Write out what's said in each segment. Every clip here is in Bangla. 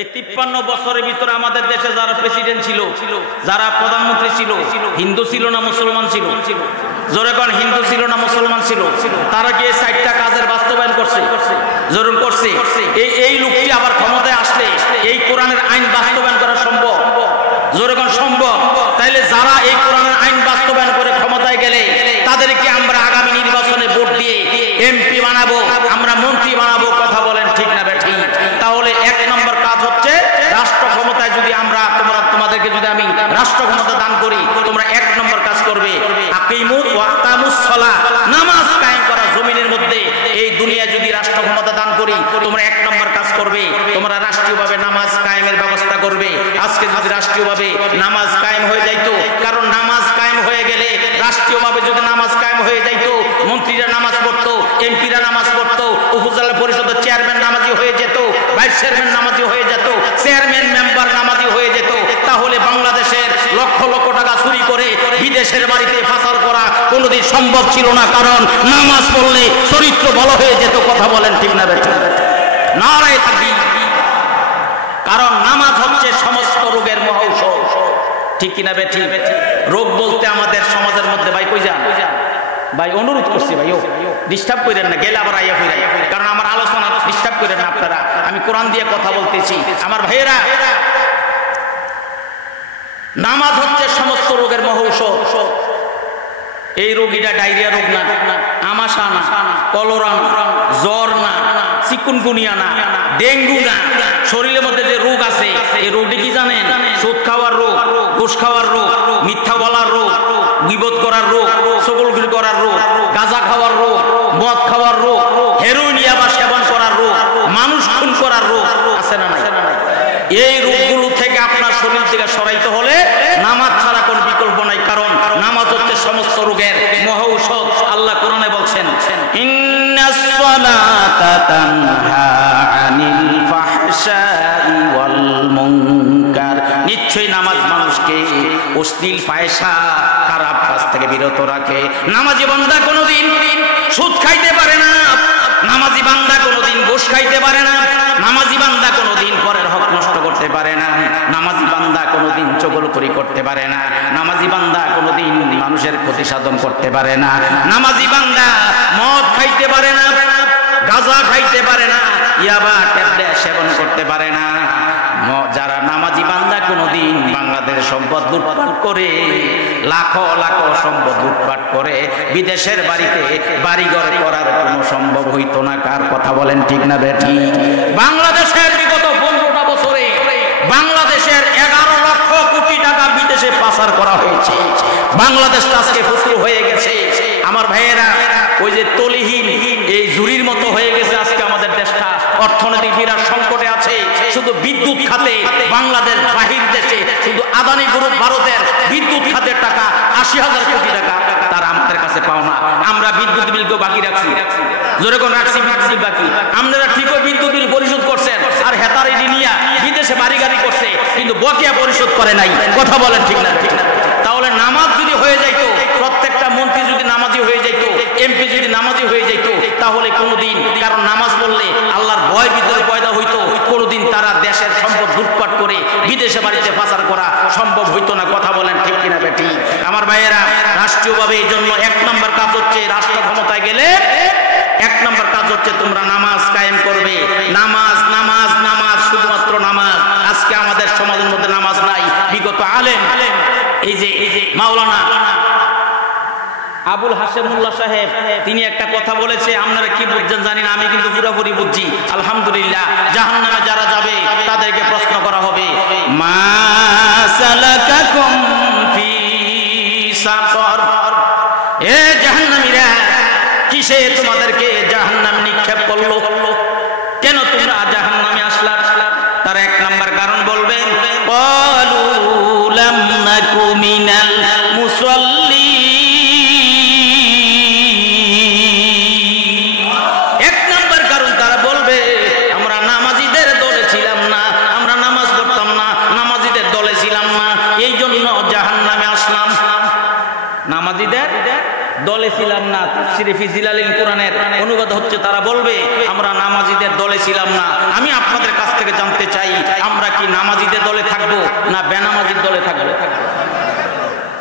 এই 53 বছরের ভিতরে আমাদের দেশে যারা প্রেসিডেন্ট ছিল, যারা প্রধানমন্ত্রী ছিল, হিন্দু ছিল না মুসলমান ছিল? জোরে কোন, হিন্দু ছিল না মুসলমান ছিল? তারা কি এই 4টা কাজের বাস্তবায়ন করছে? জোরে করছে। এই লোকটি আবার ক্ষমতায় আসলে এই কোরআনের আইন বাস্তবায়ন করা সম্ভব? জোরে কোন সম্ভব। তাইলে যারা এই কোরআনের আইন বাস্তবায়ন করে ক্ষমতায় গেলে তাদেরকে আমরা আগামী নির্বাচনে ভোট দিয়ে এমপি বানাবো, আমরা মন্ত্রী বানাবো। কথা বলেন ঠিক না বেঠিক? তাহলে 1 নম্বর কাজ হচ্ছে রাষ্ট্র ক্ষমতায় যদি আমরা তোমাদেরকে যদি আমি রাষ্ট্র ক্ষমতা দান করি, তোমরা 1 নম্বর কাজ করবে আকিমু ওয়া আকামুস সালাহ, নামাজ কায়েম করা জমিনের মধ্যে। এই দুনিয়া যদি রাষ্ট্র ক্ষমতা দান করি, তোমরা 1 নম্বর কাজ করবে, তোমরা রাষ্ট্রীয়ভাবে নামাজ কায়েমের ব্যবস্থা করবে। আজকে যদি রাষ্ট্রীয়ভাবে নামাজ কায়েম হয়ে যাইতো, কারণ নামাজ কায়েম হয়ে গেলে রাষ্ট্রীয়ভাবে যদি নামাজ কায়েম হয়ে যাইতো, মন্ত্রীরা নামাজ পড়তো, এমপিরা নামাজ পড়তো, উপজেলা পরিষদের চেয়ারম্যান নামাজি হয়ে যেত, ভাইস চেয়ারম্যান নামাজি হয়ে যেত, চেয়ারম্যান মেম্বার নামাজি হয়ে যেত, তাহলে বাংলাদেশের লক্ষ লক্ষ টাকা চুরি করে বিদেশের বাড়িতে পাচার করা কোনোদিন সম্ভব ছিল না। কারণ নামাজ পড়লে চরিত্র ভালো হয়ে যেত। কথা বলেন ঠিক না বেঠিক? নারায়ে তাকবীর। কারণ নামাজ হচ্ছে সমস্ত রোগের মহৌষধ। ঠিক কিনা বেঠিক? রোগ বলতে আমাদের সমাজের মধ্যে, ভাই কই যান ভাই, অনুরোধ করছি ভাই, ডিস্টার্ব করেন না, গেলে আবার আইয়া ফিরে, কারণ আমার আলোচনা ডিস্টার্ব করেন না আপনারা। আমি কোরআন দিয়ে কথা বলতেছি। আমার ভাইয়েরা, নামাজ হচ্ছে সমস্ত রোগের মহৌষধ। এই রোগীটা ডায়রিয়া রোগ না, আমাশা না, কলেরা না, জ্বর না, চিকুনগুনিয়া না, ডেঙ্গু না, শরীরের মধ্যে যে রোগ আছে এই রোগটি কি জানেন? সুদ খাওয়ার রোগ, ঘুষ খাওয়ার রোগ, মিথ্যা বলার রোগ, গীবত করার রোগ, চগলখড়ি করার রোগ, গাঁজা খাওয়ার রোগ, মদ খাওয়ার রোগ, হেরোইন ইয়াবা সেবন করার রোগ, মানুষ খুন করার রোগ আছে না নাই? এই রোগগুলো থেকে আপনার শরীর থেকে সরাইতে হলে নামাজ ছাড়া কোনো বিকল্প নাই। কারণ নামাজ হচ্ছে সমস্ত রোগের মহৌষধ। আল্লাহ কোরআনে বলছেন, ইন্নাস সালাতা তানহা আনিল ফাহশাই ওয়াল মুনকার, নিশ্চয়ই নামাজ মানুষকে অশ্লীল ফায়সা খারাপ কাজ থেকে বিরত রাখে। নামাজি বান্দা কোনোদিন সুদ খাইতে পারে না, নামাজি বান্দা কোনোদিন ঘুষ খাইতে পারে না, নামাজি বান্দা কোনোদিন পরের হক নষ্ট করতে পারে না, নামাজি বান্দা কোনোদিন চগলখড়ি করতে পারে না, নামাজি বান্দা কোনোদিন মানুষের ক্ষতি সাধন করতে পারে না, নামাজি বান্দা মদ খাইতে পারে না, গাঁজা খাইতে পারে না, ইয়াবা ট্যাবলেট সেবন করতে পারে না। যারা নামাজি বান্দা কোনোদিন বাংলাদেশ সম্পদ লুটপাট করে, লাখো লাখো সম্পদ লুটপাট করে বিদেশের বাড়িতে বাড়িঘর করার কোনো সম্ভব হইতো না। কার কথা বলেন ঠিক না বেঠিক? বাংলাদেশের বিগত 15টা বছরে বাংলাদেশের 11 লক্ষ কোটি টাকা বিদেশে পাচার করা হয়েছে। বাংলাদেশ আজকে ফতুর হয়ে গেছে। আমার ভাইয়েরা, ওই যে তলিহীন এই জুরির মতো হয়ে গেছে আজকে আমাদের দেশটা। অর্থনৈতিক বিরাট সংকটে আছে। শুধু বিদ্যুৎ খাতে বাংলাদেশ বাহির দেশে শুধু আদানি গ্রুপ ভারতের বিদ্যুৎ খাতের টাকা 80,000 কোটি টাকা তারা আমাদের কাছে পাওনা। আমরা বিদ্যুৎ বিলকে বাকি রাখছি, জোরে কোন রাখছি বিদ্যুৎ বাকি। আপনারা ঠিকই বিদ্যুৎ বিল পরিশোধ করছেন, আর হেতারি নিয়া বিদেশে বাড়ি গাড়ি করছে, কিন্তু বকেয়া পরিশোধ করে নাই। কথা বলেন ঠিক না? তাহলে নামাজ যদি হয়ে যাইতো, প্রত্যেকটা মন্ত্রী যদি নামাজি হয়ে যাইতো, এমপি যদি নামাজি হয়ে যাইতো, তাহলে কোনোদিন, কারণ নামাজ পড়লে আল্লাহর ভয় ভিতরে পয়দা হইতো, কোনোদিন তারা দেশের সম্পদ লুটপাট করে বিদেশে বাড়িতে পাচার করা সম্ভব হইতো না। কথা বলেন ঠিক কিনা বেঠিক? আমার ভাইয়েরা, রাষ্ট্রীয়ভাবে এই জন্য 1 নম্বর কাজ হচ্ছে, রাষ্ট্র ক্ষমতায় গেলে 1 নম্বর কাজ হচ্ছে তোমরা নামাজ কায়েম করবে। নামাজ নামাজ নামাজ, শুধুমাত্র নামাজ। আজকে আমাদের সমাজের মধ্যে নামাজ নাই। বিগত আলেম, এই যে মাওলানা আবুল হাশেম মোল্লা সাহেব, তিনি একটা কথা বলেছে, আপনারা কি বুঝছেন জানি না, আমি কিন্তু পুরোপুরি বুঝছি। আলহামদুলিল্লাহ, জাহান্নামে যারা যাবে তাদেরকে প্রশ্ন করা হবে, মা সালাকাকুম ফি সাকর, এ জাহান্নামীরা, কিসে তোমাদেরকে জাহান্নামে নিক্ষেপ করলো? কেন তোমরা জাহান্নামে আসলা? তার 1 নম্বর কারণ বলবে, ক্বালু লাম নাকু মিনাল মুসাল্লি। 1 নম্বর কারণ তারা বলবে, আমরা নামাজীদের দলে ছিলাম না। তাফসিরে ফি জিলালিল কোরআনের অনুবাদ হচ্ছে তারা বলবে আমরা নামাজিদের দলে ছিলাম না। আমি আপনাদের কাছ থেকে জানতে চাই আমরা কি নামাজিদের দলে থাকবো না বেনামাজির দলে থাকবো?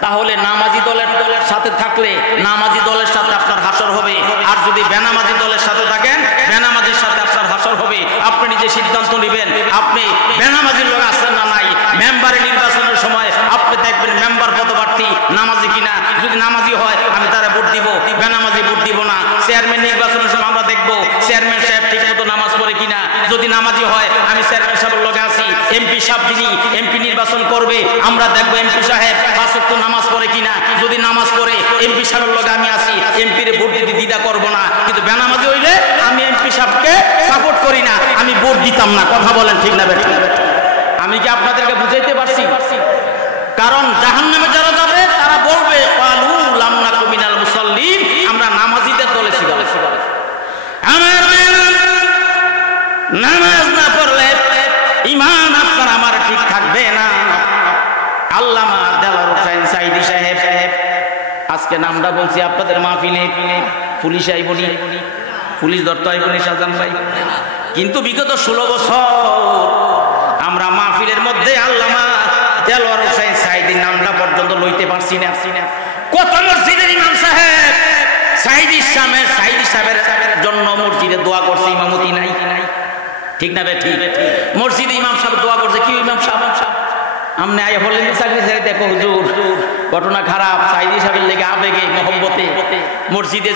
তাহলে নামাজি দলের সাথে থাকলে নামাজি দলের সাথে আপনার হাসর হবে, আর যদি বেনামাজি দলের সাথে থাকেন বেনামাজির সাথে আপনার হাসর হবে। আপনি নিজে সিদ্ধান্ত নেবেন আপনি বেনামাজির লোক আছেন না নাই। মেম্বারে নির্বাচনের সময় আপনি দেখবেন মেম্বার পদপ্রার্থী নামাজি কিনা, যদি নামাজি হয় আমি তারা ভোট দিব, বেনামাজি ভোট দিব না। চেয়ারম্যান নির্বাচনের সময় আমরা দেখবো চেয়ারম্যান সাহেব ঠিক মতো নামাজ পড়ে কিনা, যদি নামাজি হয় আমি চেয়ারম্যান সাহেবের লগে আছি। এমপি সাহেব যিনি এমপি নির্বাচন করবে আমরা দেখবো এমপি সাহেব 5 ওয়াক্ত নামাজ পড়ে কিনা, যদি নামাজ পড়ে এমপি সাহেবের লগে আমি আছি, এমপির ভোট দিতে দ্বিধা করবো না। কিন্তু বেনামাজি হইলে আমি এমপি সাহেবকে সাপোর্ট করি না, আমি ভোট দিতাম না। কথা বলেন ঠিক না বেঠিক? আমি কি আপনাদেরকে বুঝাইতে পারছি? কারণ জাহান্নামে যারা যাবে তারা বলবে ক্বালু লাম নাকু মিনাল মুসাল্লিন, আমরা নামাজীদের দলে ছিলাম। আমার নামাজ না পড়লে ঈমান আপনার আমার ঠিক থাকবে না। আল্লামা দেলাওয়ার হোসেন সাঈদী সাহেব, আজকে নামটা বলছি আপনাদের মাহফিলে, পুলিশ আইবনি, পুলিশ ধরতে আইবনি শাহজাহান ভাই, কিন্তু বিগত 16 বছর আমরা মাহফিলের মধ্যে আল্লামা দেলাওয়ার হোসেন সাঈদীর নামটা পর্যন্ত লইতে পারছি না। কত মসজিদের ইমাম সাহেব সাঈদী সাহেবের জন্য মসজিদে দোয়া করছে, ইমামতি নাই, ঠিক না বেঠিক? মসজিদে ইমাম সাহেব দোয়া করছে, কি ইমাম সাহেব আমনে আয় বললেন চাকরি ছেড়ে দেখো হুজুর ঘটনা খারাপ। সাঈদী সাহেবের লেগে আবেগে মহব্বতে মসজিদে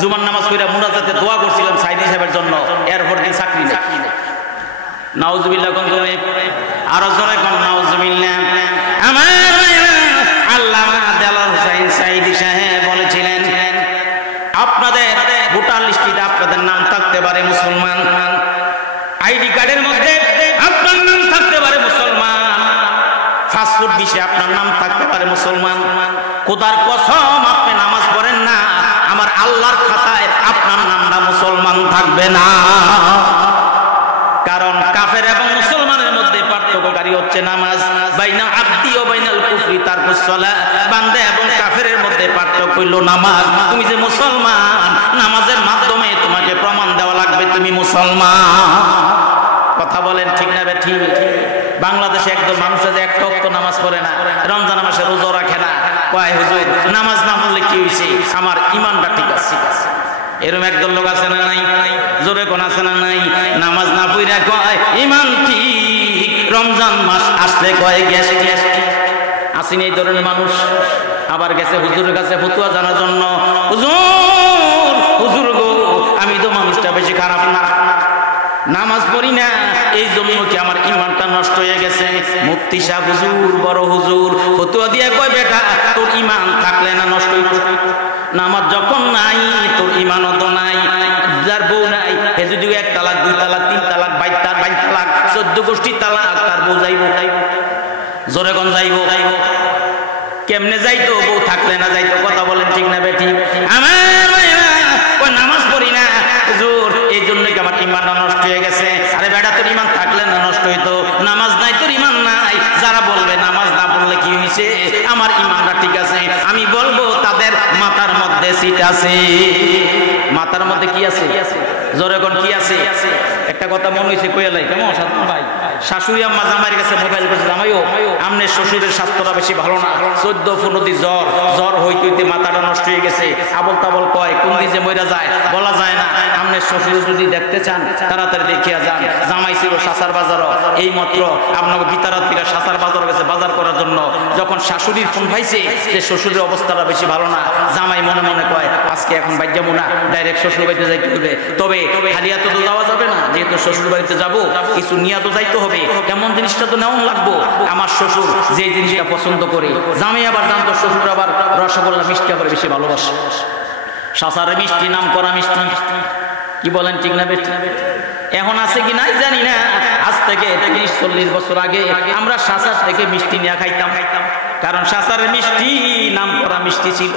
জুমার নামাজ পড়ে মুনাজাতে দোয়া করছিলাম সাঈদী সাহেবের জন্য, এরপর দিন চাকরি নেই। নাউজুবিল্লাহ কোন জোরে, আরো জোরে কোন নাউজুবিল্লাহ। আমার আল্লামা দেলাওয়ার হোসেন সাঈদী সাহেব বলেছিলেন আপনাদের ভোটার লিস্টে আপনাদের নাম থাকতে পারে মুসলমান, আইডি কার্ডের মধ্যে আপনার নাম থাকতে পারে মুসলমান, পাসপোর্ট বিষয়ে আপনার নাম থাকতে পারে মুসলমান, খোদার কসম আপনি নামাজ পড়েন না আমার আল্লাহর খাতায় আপনার নামটা মুসলমান থাকবে না। কারণ কাফের এবং মুসলমানের মধ্যে পার্থক্যকারী হচ্ছে নামাজ। বাইনা আব্দি ও বাইনাল কুফরি তারকুস সালাহ, বান্দা এবং কাফেরের মধ্যে পার্থক্য হইল নামাজ। তুমি যে মুসলমান নামাজের মাধ্যমে তোমাকে প্রমাণ দেওয়া লাগবে তুমি মুসলমান। কথা বলেন ঠিক না বেঠিক? বাংলাদেশে একদল মানুষ আছে এক ওয়াক্ত নামাজ পড়ে না, রমজান মাসে রোজা রাখে না, কয় হুজুর নামাজ না পড়লে কি হইছে আমার ঈমানটা ঠিক আছে। এরকম একদল লোক আছে না নাই? জোরে কোন আছে না নাই? নামাজ না পড়া কয় ঈমান ঠিক, রমজান মাস আসলে কয় গেছে গেছে। আসেনি এই ধরনের মানুষ? আবার গেছে হুজুরের কাছে ফতুয়া জানার জন্য, হুজুর গো আমি তো মানুষটা বেশি খারাপ না, নামাজ পড়ি না, এই জন্য কি আমার ঈমানটা নষ্ট হয়ে গেছে? মুফতি সাহেব হুজুর বড় হুজুর ফতুয়া দিয়ে কয় বেটা তোর ঈমান থাকলে না নষ্ট হইতো, নামাজ যখন নাই তোর ঈমানও তো নাই। যার বউ নাই এ যদি 1 তালাক 2 তালাক 3 তালাক 22 তালাক 14 গোষ্ঠী তালাক, তার বউ যাইব, জোরে কোন যাইব? কেমনে যাইতো? বউ থাকলে না যাইতো। কথা বলেন ঠিক না বেঠিক? আমার নামাজ পড়ি না হুজুর এই জন্যই আমার ঈমানটা নষ্ট হয়ে গেছে। আরে বেটা তোর ঈমান থাকলে না নষ্ট হইতো, নামাজ নাই তোর ঈমান নাই। যারা বলবে নামাজ না পড়লে কি হয়েছে আমার ঈমানটা ঠিক আছে, আমি বলবো তাদের মাথার মধ্যে সিট আছে। মাথার মধ্যে কি আছে? জোরে কোন কি আছে? একটা কথা মনে হয়েছে কইলাই কেমন সাধারণ ভাই, শাশুড়ি আম্মা জামাইয়ের কাছে মোবাইল করছে, জামাইও আমনের শ্বশুরের স্বাস্থ্যটা বেশি ভালো না, 14-15 দিন জ্বর হইতে মাথাটা নষ্ট হয়ে গেছে, আবল তাবল কয়, কোন দিন যে মইরা যায় বলা যায় না। আমনের শ্বশুর যদি দেখতে চান তাড়াতাড়ি দেখিয়া যান। জামাই ছিল শাসার বাজারও, এই মাত্র আপনাকে বিতারাত থেকে শাসার বাজার গেছে বাজার করার জন্য। যখন শাশুড়ির ফোন পাইছে যে শ্বশুরের অবস্থাটা বেশি ভালো না, জামাই মনে মনে কয় আজকে এখন বাইর যাবো না, ডাইরেক্ট শ্বশুর বাড়িতে যাইতে হবে। তবে খালিয়া তো যাওয়া যাবে না, যেহেতু শ্বশুর বাড়িতে যাবো কিছু নিয়ে তো যাইতে হবে, এমন জিনিসটা তো নেওয়া লাগবো। আমার শ্বশুর যে জিনিসটা পছন্দ করে, জামাই আবার জানতো শ্বশুর আবার রসগোল্লা মিষ্টি আবার বেশি ভালোবাসে। শাসারে মিষ্টি, নাম করা মিষ্টি, কি বলেন ঠিক না বেঠিক? এখন আছে কি নাই জানি না। আজ থেকে 30-40 বছর আগে আমরা শাসার থেকে মিষ্টি নিয়ে খাইতাম, কারণ শাসারের মিষ্টি নাম করা মিষ্টি ছিল।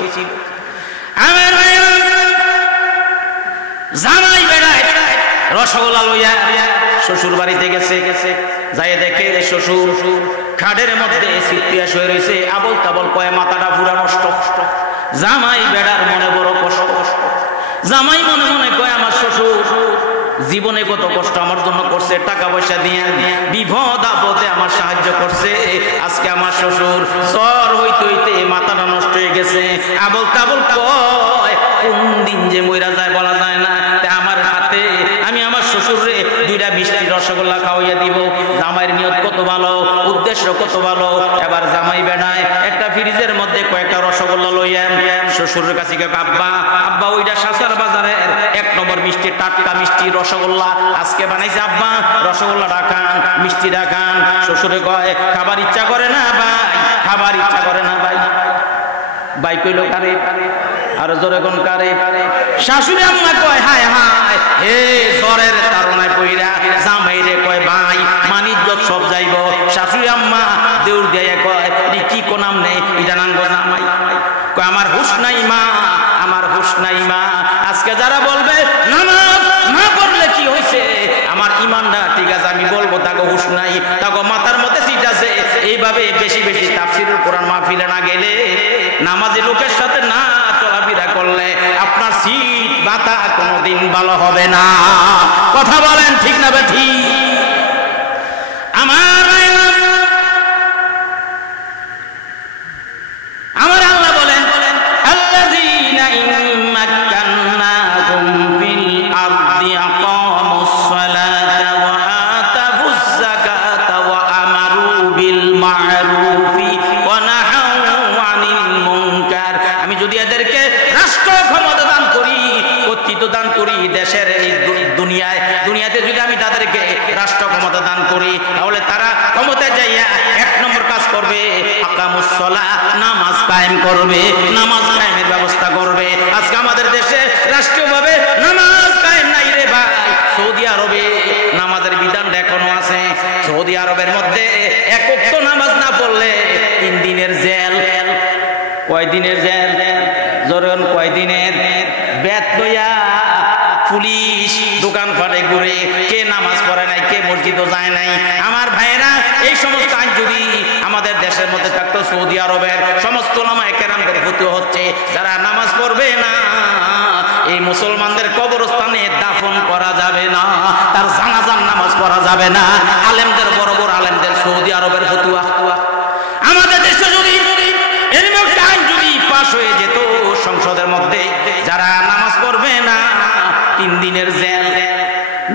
আমার জামাই বেড়ায় রসগোল্লা লইয়া শ্বশুর বাড়িতে গেছে, যাই দেখে শ্বশুর খাটের মধ্যে সিটিয়া শুয়ে রয়েছে, আবল তাবল কয়ে মাথাটা পুরা নষ্ট। জামাই বেড়ার মনে বড় কষ্ট। জামাই মনে মনে কয় আমার শ্বশুর জীবনে কত কষ্ট আমার জন্য করছে, টাকা পয়সা দিয়ে বিপদ আপদে আমার সাহায্য করছে। আজকে আমার শ্বশুর জ্বর হইতে হইতে মাথাটা নষ্ট হয়ে গেছে, আবল তাবল কয়, কোন দিন যে মইরা যায় বলা যায় না। আমার হাতে আমি আমার শ্বশুরে 2টা মিষ্টি রসগোল্লা খাওয়াইয়া দিব। জামাইয়ের নিয়ত কত ভালো, উদ্দেশ্য কত ভালো। এবার জামাই বেড়ায় একটা ফ্রিজের মধ্যে কয়েকটা রসগোল্লা লইয়া শ্বশুরের কাছে গিয়ে, আব্বা আব্বা ওইটা শাসার বাজারের 1 নম্বর মিষ্টি, টাটকা মিষ্টি রসগোল্লা আজকে বানাইছে আব্বা, রসগোল্লা রাখান, মিষ্টি রাখান। শ্বশুরে কয়, খাবার ইচ্ছা করে না ভাই, খাবার ইচ্ছা করে না ভাই। ভাই কইল কারে? আর জোরে কোন কারে? শাশুড়ি আম্মা কয়, হায় হায় হে জ্বরের তাড়নায় পইরা জামাইরে কয় ভাই, মানিজ্জত সব যাইব। শাশুড়ি আম্মা দেউর দিয়ে কয়, কি কোনাম নেই এটা নাঙ্গ জামাই। কয় আমার হুশ নাই মা, আমার হুশ নাই মা। আজকে যারা বলবে নামাজ না পড়লে কি হইছে, আমার ইমানটা ঠিক আছে, আমি বলবো তাকে হুশ নাই, তাকে মাথার মধ্যে সিট আছে। এইভাবে বেশি বেশি তাফসীরুল কোরআন মাহফিলে না গেলে, নামাজি লোকের সাথে না চলাফেরা করলে আপনার সিট মাথা কোনোদিন ভালো হবে না। কথা বলেন ঠিক না বেঠি? আমার আল্লাহ বলেন, আল্লাযীনা ইম্মাক্কান্নাহুম ফিল আরদি আকামুস সালাতা ওয়া আতাবুজ যাকাতা ওয়া আমারু বিল মা'রুফি ওয়া নাহাউ আনিল মুনকার। আমি যদি এদেরকে রাষ্ট্র ক্ষমতা দান করি, কর্তৃত্ব দান করি দেশের এই দুনিয়াতে যদি আমি তাদেরকে রাষ্ট্র ক্ষমতা দান করি, তাহলে তারা ক্ষমতায় যাইয়া 1 নম্বর কাজ করবে, আকামুস সালাহ, নামাজ কায়েম করবে, নামাজ কায়েমের ব্যবস্থা করবে। আজকে আমাদের দেশে রাষ্ট্রীয়ভাবে নামাজ কায়েম নাই রে ভাই। সৌদি আরবে নামাজের বিধানটা এখনো আছে। সৌদি আরবের মধ্যে 1 ওয়াক্ত নামাজ না পড়লে 3 দিনের জেল। কয় দিনের জেল? জরুন কয় দিনের? বেত লইয়া পুলিশ দোকান ফাটে ঘুরে, কে নামাজ পড়ে নাই, কে মসজিদও যায় নাই। আমার ভাইয়েরা, এই সমস্ত আইন যদি আমাদের দেশের মধ্যে থাকতো, সৌদি আরবের সমস্ত উলামায়ে কেরামদের ফতোয়া হচ্ছে, যারা নামাজ পড়বে না এই মুসলমানদের কবরস্থানে দাফন করা যাবে না, তার জানাজার নামাজ পড়া যাবে না। আলেমদের, বড় বড় আলেমদের সৌদি আরবের ফতোয়া। আমাদের দেশে যদি এরকম একটা আইন যদি পাশ হয়ে যেত সংসদের মধ্যে, যারা নামাজ পড়বে না 3 দিনের জেল,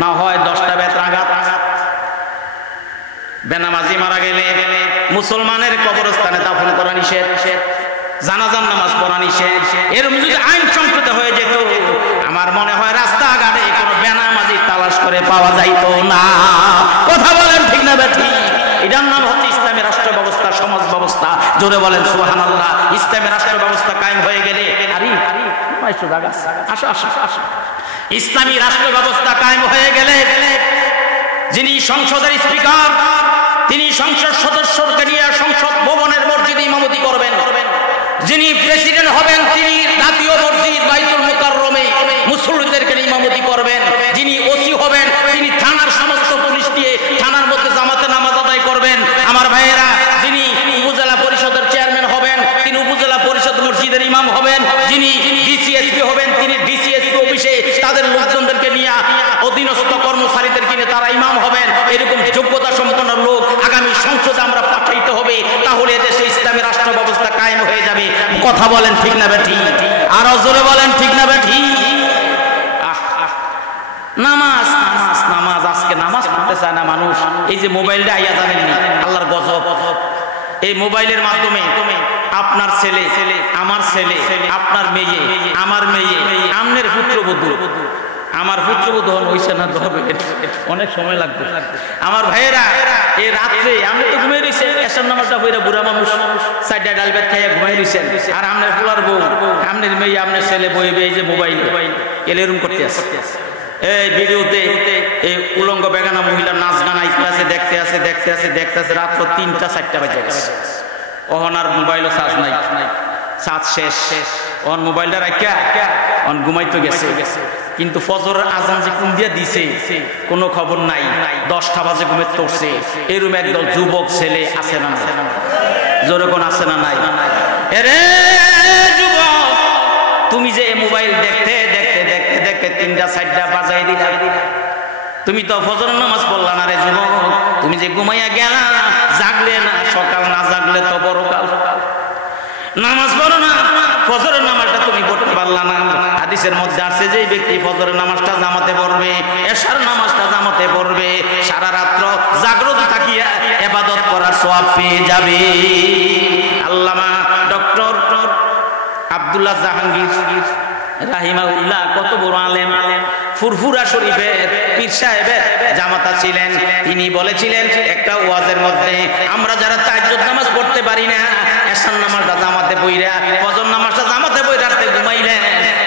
না হয় 10টা বেত্রাঘাত। বেনামাজি মারা গেলে মুসলমানের কবরস্থানে দাফন করা নিষেধ, জানাজার নামাজ পড়া নিষেধ। এরকম যদি আইন সংশোধন হয়ে যেত, আমার মনে হয় রাস্তাঘাটে কোনো বেনামাজি তালাশ করে পাওয়া যাইতো না। কথা বলেন ঠিক না বেঠিক? এটার নাম হচ্ছে ইসলামী রাষ্ট্র ব্যবস্থা, সমাজ ব্যবস্থা। জোরে বলেন সুবহানাল্লাহ। ইসলামী রাষ্ট্র ব্যবস্থা কায়েম হয়ে গেলে, ইসলামী রাষ্ট্র ব্যবস্থা কায়েম হয়ে গেলে যিনি সংসদের স্পিকার, তিনি সংসদ সদস্যকে নিয়ে সংসদ ভবনের মসজিদে ইমামতি করবেন। যিনি প্রেসিডেন্ট হবেন, তিনি জাতীয় মসজিদ বাইতুল মুকাররমে মুসল্লিদেরকে ইমামতি করবেন। যিনি ওসি হবেন, তিনি থানার সমস্ত পুলিশ দিয়ে থানার মধ্যে জামাতে নামাজ আদায় করবেন। আমার ভাইয়েরা, যিনি উপজেলা পরিষদের চেয়ারম্যান হবেন, তিনি উপজেলা পরিষদ মসজিদের ইমাম হবেন। যিনি ডিসিএসপি হবেন, তিনি ডিসিএসপি অফিসে তাদের লোকজনদেরকে নিয়ে, অধীনস্থ কর্মচারীদেরকে নিয়ে তারা ইমাম হবেন। এরকম যোগ্যতা সম্পন্ন লোক আগামী সংসদে আমরা পাঠাইতে হবে, তাহলে দেশে ইসলামী রাষ্ট্র ব্যবস্থা কায়েম হয়ে যাবে। কথা বলেন ঠিক না বেঠি? আরো জোরে বলেন ঠিক না বেঠি? নামাজ নামাজ নামাজ, আজকে নামাজ পড়তে চায় না মানুষ। এই যে মোবাইলটা আইয়া, জানেননি আল্লাহর গজব। এই মোবাইলের মাধ্যমে আপনার ছেলে, আমার ছেলে, আপনার মেয়ে, আমার মেয়ে, আমনের পুত্রবধূ, আমার পুত্রবধূ হইছে না, অনেক সময় লাগবে। আমার ভাইয়েরা, এই রাত্রে আমি তো ঘুমিয়ে রয়েছে, এসব নামাজটা হইরা বুড়া মানুষ 4টা ডাল ভাত খাইয়া ঘুমাই রয়েছেন। আর আমনের ফুলার বউ, আমনের মেয়ে, আমনের ছেলে বইবে এই যে মোবাইল এলেরুম করতে আসে। এই ভিডিওতে এই উলঙ্গ বেগানা মহিলা নাচ গান আইতে আছে, দেখতে আছে, দেখতে আছে, দেখতে আছে, রাত্র 3টা 4টা বাজে গেছে। ওহনার মোবাইলও চার্জ নাই, চার্জ শেষ। ওহন মোবাইলটা রাখা অন ঘুমাইতে গেছে। কিন্তু ফজরের আজান যে কোন দিয়া দিছে কোনো খবর নাই। 10টা বাজে ঘুমের তোরছে। এরকম একদল যুবক ছেলে আছে না? জোরে কোন আছে না নাই? এরে যুবক, তুমি যে মোবাইল দেখতে দেখতে দেখতে দেখতে 3টা 4টা বাজাই দিলা, তুমি তো ফজর নামাজ পড়লা না রে যুবক, তুমি যে ঘুমাইয়া গেলা, জাগলে না, সকাল না জাগলে তো বড় কাল। নামাজ পড়ো না, ফজরের নামাজটা তুমি পড়তে পারলা না। হাদিসের মধ্যে আছে যে ব্যক্তি ফজরের নামাজটা জামাতে পড়বে, এশার নামাজটা জামাতে পড়বে, সারা রাত্র জাগ্রত থাকিয়া ইবাদত করার সওয়াব পেয়ে যাবে। আল্লামা ডক্টর আব্দুল্লাহ জাহাঙ্গীর রাহিমাহুল্লাহ কত বড় আলেম, ফুরফুরা শরীফের পীর সাহেবের জামাতা ছিলেন। তিনি বলেছিলেন একটা ওয়াজের মধ্যে, আমরা যারা তাহাজ্জুদ নামাজ পড়তে পারি না, এশার নামাজটা জামাতে পড়িয়া, ফজর নামাজটা জামাতে পড়িয়া রাতে ঘুমাইলে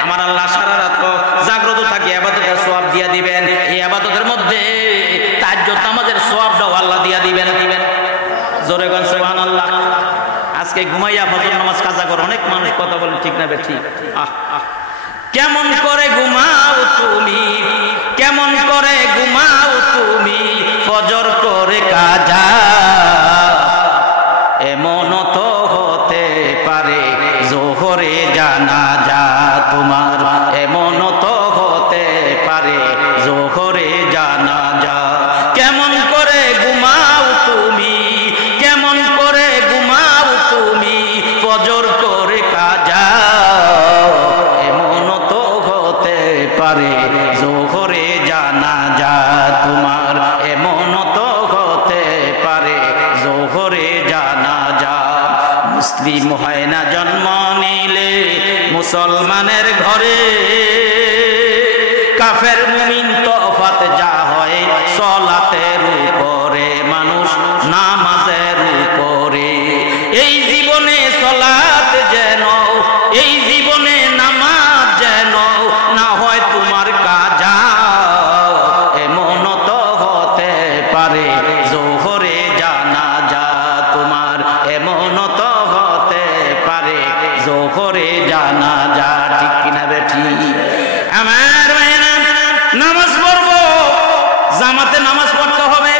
আমার আল্লাহ সারা রাত জাগ্রত থাকে ইবাদতের সওয়াব দিয়া দিবেন। এই ইবাদতের মধ্যে তাহাজ্জুদ নামাজের সওয়াবটাও আল্লাহ দিয়া দিবেন। জোরে গান সুবহানাল্লাহ। আজকে ঘুমাইয়া ফজর নামাজ কাজা করে অনেক মানুষ কথা বলেন, ঠিক না ঠিক? কেমন করে ঘুমাও তুমি, কেমন করে ঘুমাও তুমি, ফজর করে কাজা, এমন তো হতে পারে জোহরে জানাজা তোমার, এমন তো হতে পারে জোহরে জানাজা। কেমন করে ঘুমাও তুমি, কেমন করে ঘুমাও তুমি, ফজর করে কাজা, এমন তো হতে পারে জোহরে জানাজা তোমার, এমন তো হতে পারে জোহরে জানাজা। মুসলিম হয় না জন্ম নিলে মুসলমানের ঘরে, কাফের মুমিন তফাত যা হয় সলাতের উপরে, মানুষ নামাজের উপরে। এই জীবনে সলাত যেন, এই জীবনে নামাজ যেন না হয় তোমার কাজা, এমন তো হতে পারে জোহরে জানাজা তোমার, এমন তো হতে পারে জোহরে জানাজা। ঠিক কিনা বেঠি? আমার ভাইরা, নামাজ পড়বো, জামাতে নামাজ পড়তে হবে।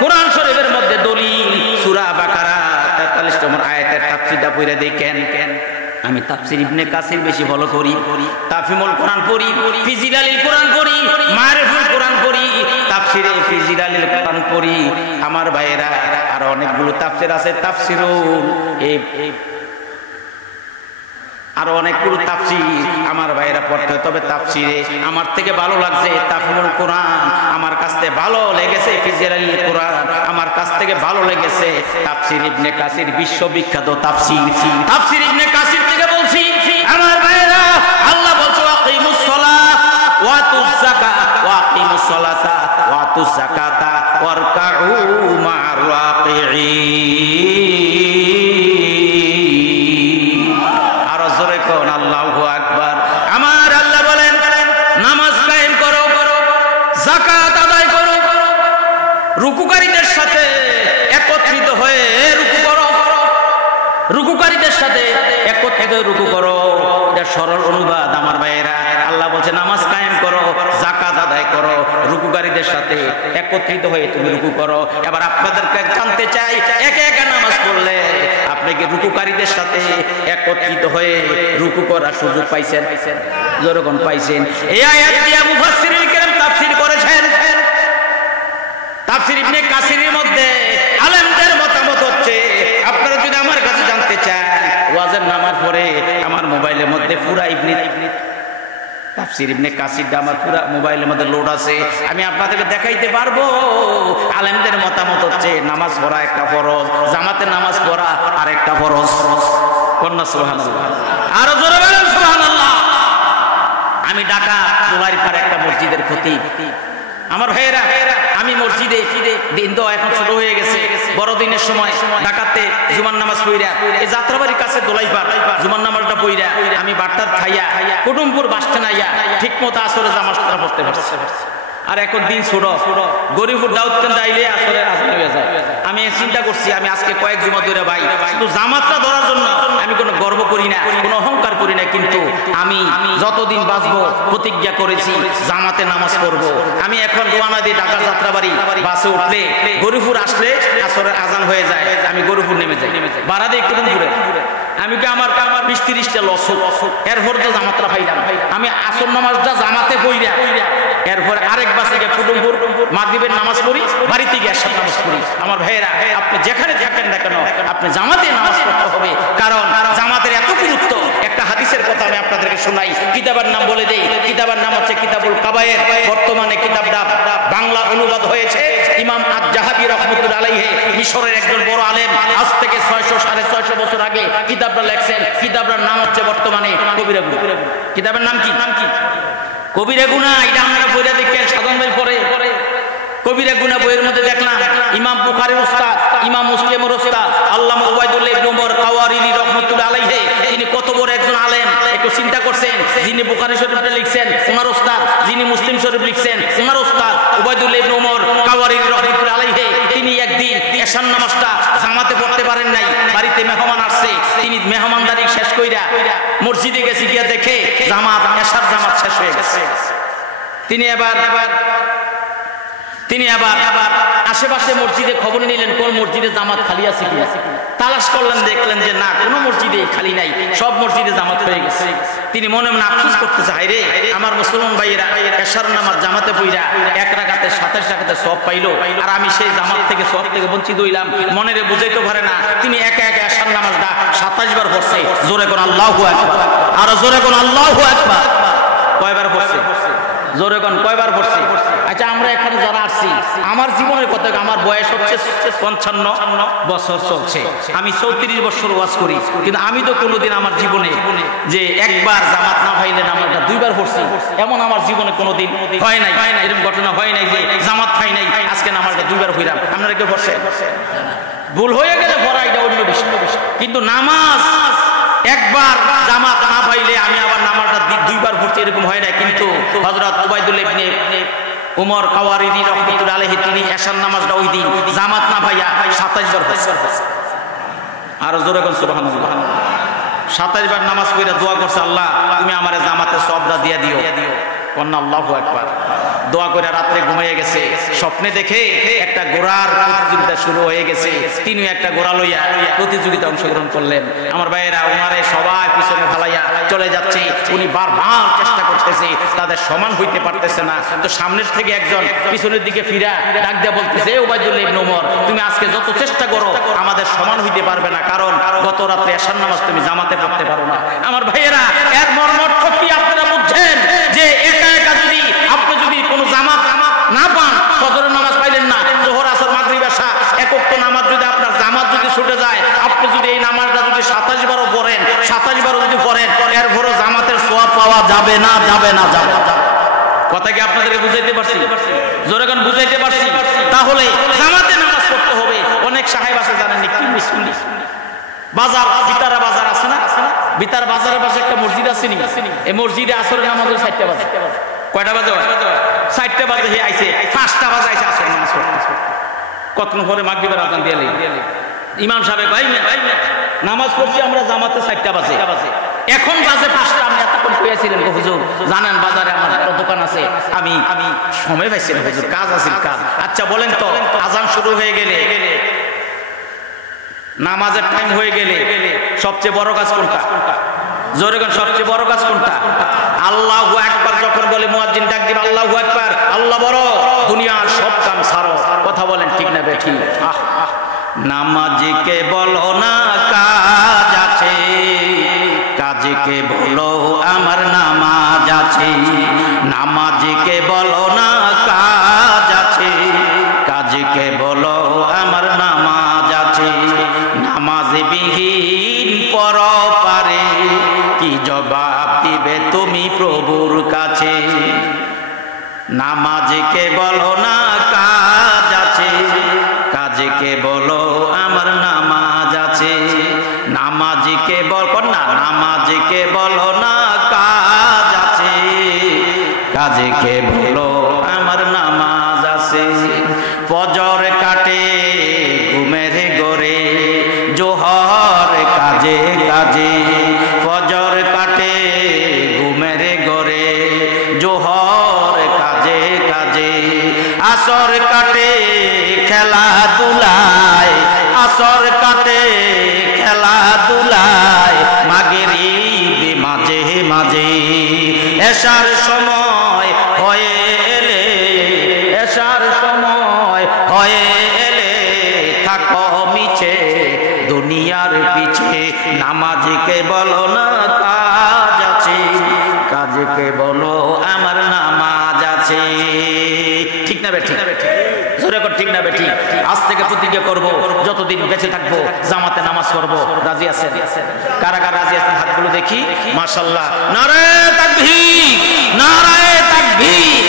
কোরআন শরীফের মধ্যে দলিল সূরা বাকারা 43 নম্বর আয়াতের তাফসীরটা পড়ে দেখেন। আমি তাফসীর ইবনে কাসির বেশি ফলো করি, তাফহিমুল কোরআন পড়ি, ফিজিলালিল কোরআন পড়ি, মারিফুল কোরআন পড়ি, তাফসীরে ফিজিলালিল কোরআন পড়ি। আমার ভাইরা আর অনেকগুলো তাফসীর আছে, তাফসীরুল আরো অনেকগুলো তাফসীর আমার ভাইরা পড়তে। তবে তাফসীরে আমার থেকে ভালো লাগছে তাফহিমুল কোরআন, আমার কাছ থেকে ভালো লেগেছে ফিজিলালিল কোরআন, আমার কাছ থেকে ভালো লেগেছে তাফসীর ইবনে কাসির, বিশ্ববিখ্যাত তাফসীর। তাফসীর ইবনে কাসির থেকে বলছি আমার ভাইরা, আল্লাহ বলছে আকিমুস সালাহ ওয়া আতুজ যাকাত, ওয়া আকিমুস সালাতা ওয়া আতুজ যাকাতা ওয়ারকাউ মা'আর রাকিঈন। আর জোরে কোন আল্লাহু আকবার। আমার আল্লাহ বলেন নামাজ কায়েম করো, যাকাত আদায় করো, রুকুকারীদের সাথে একত্রিত হয়ে রুকু করো, রুকুকারীদের সাথে একত্রিত রুকু করো। এটা সরল অনুবাদ আমার ভাইয়েরা। আল্লাহ বলছে নামাজ কায়েম করো, যাকাত আদায় করো, রুকুকারীদের সাথে একত্রিত হয়ে তুমি রুকু করো। এবার আপনাদেরকে জানতে চাই, একা একা নামাজ পড়লে আপনি কি রুকুকারীদের সাথে একত্রিত হয়ে রুকু করার সুযোগ পাইছেন? যেরকম পাইছেন। এই আয়াত দিয়ে মুফাসসিরিন কেরাম তাফসীর করেছেন। তাফসীর ইবনে কাসিরের মধ্যে আলেমদের মতামত হচ্ছে, আপনারা যদি আমার কাছে জানতে চান, ওয়াজের নামাজ পড়ে আমার মোবাইলের মধ্যে পুরা ইবনে তাফসীর ইবনে কাসিরটা আমার পুরা মোবাইলের মধ্যে লোড আছে, আমি আপনাদেরকে দেখাইতে পারবো। আলেমদের মতামত হচ্ছে নামাজ পড়া একটা ফরজ, জামাতে নামাজ পড়া আর একটা ফরজ। কন্যা সুবহানাল্লাহ, আরো জোরে বলেন সুবহানাল্লাহ। আমি ঢাকা দুলারিপাড়া একটা মসজিদের খতিব। আমার ভাইয়েরা, আমি মসজিদে দিন তো এখন ছোট হয়ে গেছে, বড়দিনের সময় ঢাকাতে জুমার নামাজ পড়িয়া, এই যাত্রাবাড়ির কাছে দোলাইপাড় জুমার নামাজটা পড়িয়া আমি বাট্টার খাইয়া কুটুমপুর বাস স্ট্যান্ড আইয়া ঠিক মতো আসরে জামাজটা পড়তে পারছি। আর এখন দিন ছোট, গরিবপুর দাউদ কেন্দ্র আইলে আসরে আজান হয়ে যায়। আমি চিন্তা করছি আমি আজকে কয়েক জুমা ধরে ভাই শুধু জামাতটা ধরার জন্য আমি কোনো গর্ব করি না, কোনো অহংকার করি না, কিন্তু আমি যতদিন বাঁচবো প্রতিজ্ঞা করেছি জামাতে নামাজ পড়বো। আমি এখন রোয়ানা দিয়ে ঢাকা যাত্রাবাড়ি বাসে উঠলে গরুপুর আসলে আসরের আজান হয়ে যায়, আমি গরুপুর নেমে যাই, ভাড়া দিয়ে একটু ঘুরে আমি কি আমার 20-30টা লস এরপর তো জামাতটা পাইলাম। আমি আসর নামাজটা জামাতে পড়িয়া এরপর আরেক বাসে গিয়ে কুটুমপুর মাগরিবের নামাজ পড়ি, বাড়িতে গিয়ে এশার নামাজ পড়ি। আমার ভাইয়েরা, আপনি যেখানে থাকেন না কেন আপনি জামাতে নামাজ পড়তে হবে, কারণ জামাতের এত গুরুত্ব। একটা হাদিসের কথা আমি আপনাদেরকে শোনাই, কিতাবের নাম বলে দেই। কিতাবের নাম হচ্ছে কিতাবুল কাবায়ের। বর্তমানে কিতাবটা বাংলা অনুবাদ হয়েছে ইমাম আজ-জাহাবি রাহমাতুল্লাহ আলাইহি, মিশরের একজন বড় আলেম, আজ থেকে 600-650 বছর আগে কিতাবটা লেখছেন। কিতাবটার নাম হচ্ছে বর্তমানে কবিরা গুনাহ। কিতাবের নাম কি? কবিরা গুনাহ। এটা আমরা বইটা দেখেন সাধারণ ভাই পড়ে। কবিরা গুনাহ বইয়ের মধ্যে দেখলাম ইমাম বুখারীর উস্তাদ, ইমাম মুসলিমের উস্তাদ আল্লামা উবাইদুল্লাহ ইবনে উমর কাওয়ারিদি রাহমাতুল্লাহ আলাইহি, তিনি কত বড় একজন আলেম একটু চিন্তা করছেন। যিনি বুখারী শরীফটা লিখছেন ওনার উস্তাদ, যিনি মুসলিম শরীফ লিখছেন ওনার উস্তাদ উবাইদুল্লাহ ইবনে উমর কাওয়ারিদি রাহমাতুল্লাহ আলাইহি। তিনি একদিন এশার নামাজটা জামাতে পড়তে পারেন নাই, বাড়িতে মেহমান আসছে, তিনি মেহমানদারি শেষ কইরা মসজিদে গেছে, গিয়া দেখে জামাত এশার জামাত শেষ হয়ে গেছে। তিনি আবার আশেপাশে মসজিদে খবর নিলেন কোন মসজিদে জামাত খালি আছে কিনা। তালাশ করলেন, দেখলেন যে না, কোনো মসজিদে খালি নাই, সব মসজিদে জামাত হয়ে গেছে। তিনি মনে মনে আফসোস করতেছে, হায় রে আমার মুসলমান ভাইয়েরা এশার নামাজ জামাতে পড়া এক রাকাতে 27 রাকাতে সওয়াব পাইলো, আর আমি সেই জামাত থেকে সওয়াব থেকে বঞ্চিত হইলাম। মনেরে বুঝাইতে পারে না, তিনি একা একা এশার নামাজটা 27 বার পড়ছে। জোরে কোন আল্লাহু আকবার, আর জোরে কোন আল্লাহু আকবার। কয়বার পড়ছে? জোরে কোন কয়বার পড়ছে? আচ্ছা, আমরা এখানে যারা আসছি, আমার জীবনের কথা, আমার বয়স হচ্ছে 55 বছর চলছে, আমি 34 বছর ওয়াজ করি, কিন্তু আমি তো কোনোদিন আমার জীবনে যে একবার জামাত না পাইলে নামাজটা 2 বার পড়ছি এমন আমার জীবনে কোনোদিন হয় নাই। এরকম ঘটনা হয় নাই যে জামাত পাই নাই আজকে নামাজটা 2 বার পড়লাম। আপনারা কেউ পড়ছে? ভুল হয়ে গেলে পড়া এটা অন্য বিষয়, কিন্তু নামাজ একবার জামাত না পাইলে আমি আবার নামাজটা 2 বার পড়ছি এরকম হয় না। কিন্তু হযরত উবাইদুল্লাহ ইবনে উমর কাওয়ারিদি রাহমাতুল্লাহ আলাইহি, তিনি এশার নামাজটা ওই দিন জামাত না পাইয়া 27 বার পড়ছে। আর জোরে কোন সুবহানাল্লাহ। 27 বার নামাজ পড়ে দোয়া করছে, আল্লাহ তুমি আমারে জামাতের সওয়াবটা দিয়া দিও। কন্না আল্লাহু আকবার। দোয়া করে রাত্রে ঘুমিয়ে গেছে, স্বপ্নে দেখে একটা ঘোড়ার প্রতিযোগিতা শুরু হয়ে গেছে। তিনিও একটা ঘোড়া লইয়া প্রতিযোগিতা অংশগ্রহণ করলেন। আমার ভাইয়েরা, ওনারে সবাই পিছনে ফালাইয়া চলে যাচ্ছে, উনি বারবার চেষ্টা করতেছে, তাদের সমান হইতে পারতেছে না। তো সামনের থেকে একজন পিছনের দিকে ফিরা ডাক দিয়া বলতেছে, উবাইদুল্লাহ ইবনে উমর, তুমি আজকে যত চেষ্টা করো আমাদের সমান হইতে পারবে না, কারণ গত রাত্রে এশার নামাজ তুমি জামাতে পড়তে পারো না। আমার ভাইয়েরা, এর মর্মার্থ কি আপনারা বুঝছেন? যে একা একা যদি আপনি যদি কোনো জামাত না পান, ফজরের নামাজ পাইলেন না, যোহর আসর মাগরিব এশা একক নামাজ যদি আপনার জামাত যদি ছুটে যায়, আপনি যদি এই নামাজটা যদি 27 বারও পড়েন, 27 বারও যদি পড়েন, এরপরও জামাতের সওয়াব পাওয়া যাবে না, যাবে না, যাবে। কথা কি আপনাদেরকে বুঝাইতে পারছি? জোরে গান বুঝাইতে পারছি? তাহলে জামাতে নামাজ পড়তে হবে। অনেক সাহেব আছে জানেন কি মুসলিম বাজার, বিতারা বাজার আছে না, বিতার বাজারের পাশে একটা মসজিদ আছে নি, এই মসজিদে আসরের নামাজ 4টা বাজে। কয়টা বাজে? 4টা বাজে। হে আইছে 5টা বাজে আইছে আসরের নামাজ পড়তে। কতক্ষণ পরে মাগরিবের আযান দিয়ে ইমাম সাহেব, ভাই নামাজ পড়ছি আমরা জামাতে 4টা বাজে, এখন বাজে 5টা। আপনি এতক্ষণ কইয়াছিলেন হুজুর, জানেন বাজারে আমার দোকান আছে, আমি সময় পাইছি না হুজুর, কাজ আছে কাজ। আচ্ছা বলেন তো, আযান শুরু হয়ে গেলে, নামাজের টাইম হয়ে গেলে সবচেয়ে বড় কাজ কোনটা? জোরে কোন সবচেয়ে বড় কাজ কোনটা? আল্লাহু আকবার যখন বলে মুয়াজ্জিন ডাক দিবে আল্লাহু আকবার, আল্লাহ বড়, দুনিয়ার সব কাম ছাড়ো। কথা বলেন ঠিক না বেঠিক? নামাজকে বলো না কাজ আছে, কাজকে বলো আমার নামাজ আছে। নামাজকে বলো না কাজ আছে, কাজকে বলো আমার নামাজ আছে। নামাজ বিহীন পরপারে কি জবাব দিবে তুমি প্রভুর কাছে? নামাজকে বলো না কাজ আছে, কাজকে বলো আমার নামাজ আছে। নামাজকে বলো না, নামাজকে বলো না কাজ আছে, কাজকে বলো আমার নামাজ আছে। ফজর কাটে ঘুম এশার সময় হয়ে এলে, এশার সময় হয়ে এলে থাকো মিছে দুনিয়ার পিছে, নামাজকে বলো না কাজ আছে, কাজকে বলো আমার নামাজ আছে। ঠিক না বেঠিক? জোরে কর ঠিক না বেঠিক? আজ থেকে প্রতিজ্ঞা করব যতদিন বেঁচে থাকবো জামাতে নামাজ পড়বো। রাজি আছেন? কারা কারা রাজি আছেন হাতগুলো দেখি। মাশাআল্লাহ, নারায়ে তাকবীর, নারায়ে তাকবীর।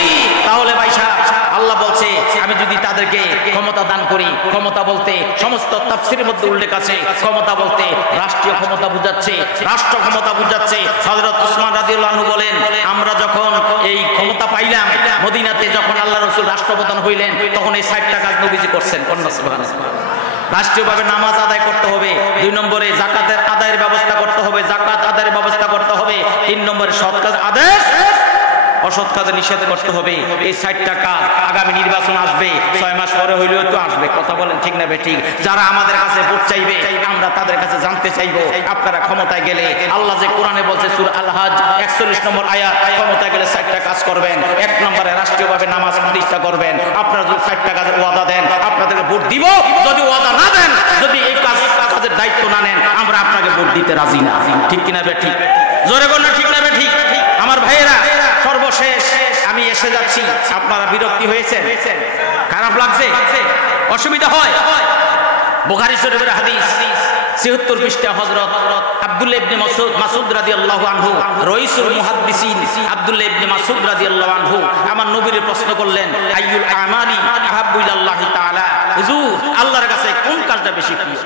তাহলে ভাই সাহেব আল্লাহ বলছে আমি যদি তাদেরকে ক্ষমতা দান করি, ক্ষমতা বলতে সমস্ত তাফসীরের মধ্যে উল্লেখ আছে, ক্ষমতা বলতে রাষ্ট্রীয় ক্ষমতা বুঝাচ্ছে, রাষ্ট্র ক্ষমতা বুঝাচ্ছে। হযরত ওসমান রাদিয়াল্লাহু আনহু বলেন আমরা যখন এই ক্ষমতা পাইলাম মদিনাতে, যখন আল্লাহ রাসূল রাষ্ট্রপ্রধান হইলেন তখন এই 60টা কাজ নবীজি করছেন। সুবহানাল্লাহ। রাষ্ট্রীয়ভাবে নামাজ আদায় করতে হবে, 2 নম্বরে যাকাতের আদায়ের ব্যবস্থা করতে হবে, যাকাত আদায়ের ব্যবস্থা করতে হবে, 3 নম্বরে সৎ কাজ আদেশ, অসৎ কাজে নিষেধ করতে হবে। এই 60টা কাজ আগামী নির্বাচন আসবে, 6 মাস পরে হইলেও তো আসবে। কথা বলেন ঠিক না বেঠিক? যারা আমাদের কাছে ভোট চাইবে আমরা তাদের কাছে জানতে চাইবো আপনারা ক্ষমতায় গেলে, আল্লাহ যে কোরআনে বলছে সূরা আল হজ 41 নম্বর আয়াত, ক্ষমতায় গেলে 60টা কাজ করবেন। 1 নম্বরে রাষ্ট্রীয়ভাবে নামাজ প্রতিষ্ঠা করবেন। আপনারা যদি 60টা কাজের ওয়াদা দেন আপনাদেরকে ভোট দিব, যদি ওয়াদা না দেন, যদি এই কাজের দায়িত্ব না নেন আমরা আপনাকে ভোট দিতে রাজি না। ঠিক কিনা বেঠিক? জোরে বলুন ঠিক না বেঠিক? আমার ভাইয়েরা সর্বশেষ আমি এসে যাচ্ছি, আপনারা বিরক্তি হয়েছেন, খারাপ লাগছে, অসুবিধা হয়? বুখারী শরীফের হাদিস ৭৬ পৃষ্ঠা, হযরত আব্দুল্লাহ ইবনে মাসউদ রাদিয়াল্লাহু আনহু, রাইসুল মুহাদ্দিসিন আব্দুল্লাহ ইবনে মাসউদ রাদিয়াল্লাহু আনহু আমার নবীর প্রশ্ন করলেন আইয়ুল আমালি আহাব্বু ইলাল্লাহি তাআলা, হুজুর আল্লাহর কাছে কোন কাজটা বেশি প্রিয়?